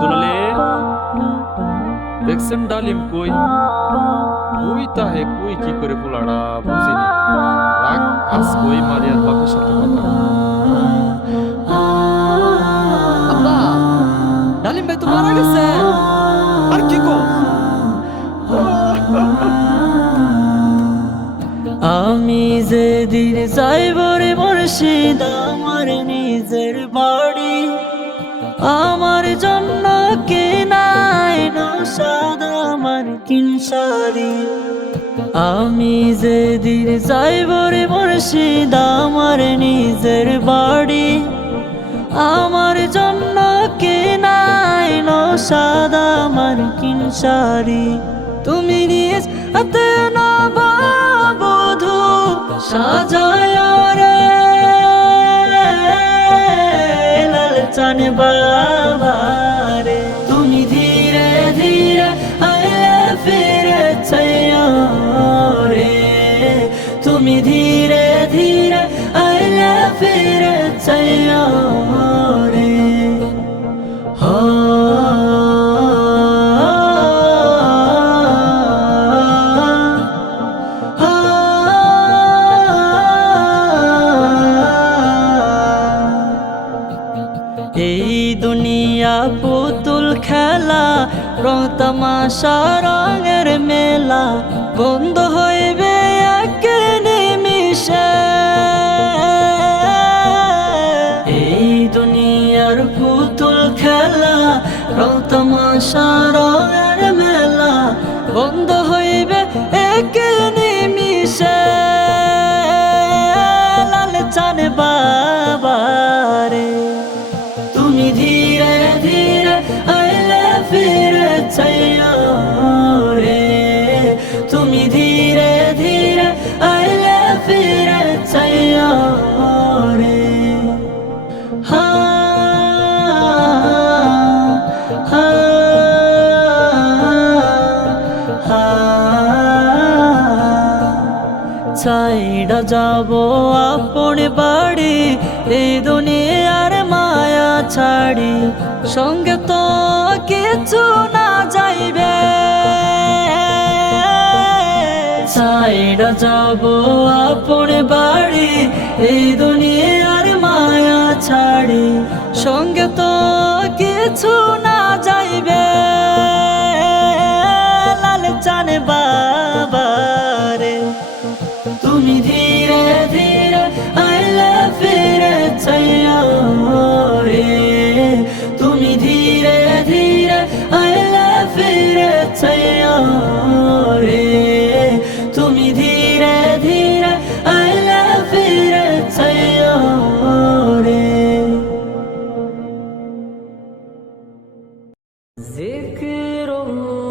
দুলালে দেখছেন ডালিম কই কই তাহে কই কি করে পোলাড়া বুঝিনি রাগ আজ কই মারিয়ার বাপের সাথে কথা আব্বা, ডালিম ভাই তো মারা গেছে। আর কি কস আমি যেদিন যাইব রে মুর্শিদ আমার নিজের বাড়ি, আমার জন্য কেনাই নৌসাদ আমার কিনসারি। আমি যেদিন যাইব রে মুর্শিদ আমার নিজের বাড়ি, আমার জন্য কেনাই নৌসাদ আমার কিনসারি। তুমি নিজ হাতে না বধূ সাজায় রে লালচান বাবারে, তুমি ধীরে ধীরে আইলে ফিরে চাইয়া রে, তুমি ধীরে ধীরে আইলে ফিরে চাইয়া রে। এই দুনিয়া পুতুল খেলা, রং তামাশা রঙের মেলা, বন্ধ হইবে এক নিমিষে। এই দুনিয়ার পুতুল খেলা, রং তামাশা রঙের মেলা, বন্ধ হইবে এক নিমিষে। লালচান বাবারে, তুমি ধীরে ধীরে আইলে ফিরে চাইয়া রে, তুমি ধীরে ধীরে আইলে ফিরে চাইয়া রে। হা হা হা ছাইড়া যাব আপন বাড়ি, এই দুনিয়ার মায়া ছাড়ি, সঙ্গে তো কিছু না যাইবে। ছাইড়া যাব আপন বাড়ি, এই দুনিয়ার মায়া ছাড়ি, সঙ্গে তো কিছু না যাইবে। লালচান বাবারে, তুমি ধীরে ধীরে আইলে ফিরে চাইয়া রে, তুমি ধীরে ধীরে আইলে ফিরে চাইয়া রে, তুমি ধীরে ধীরে আইলে ফিরে চাইয়া রে। জিকিরুল্লাহ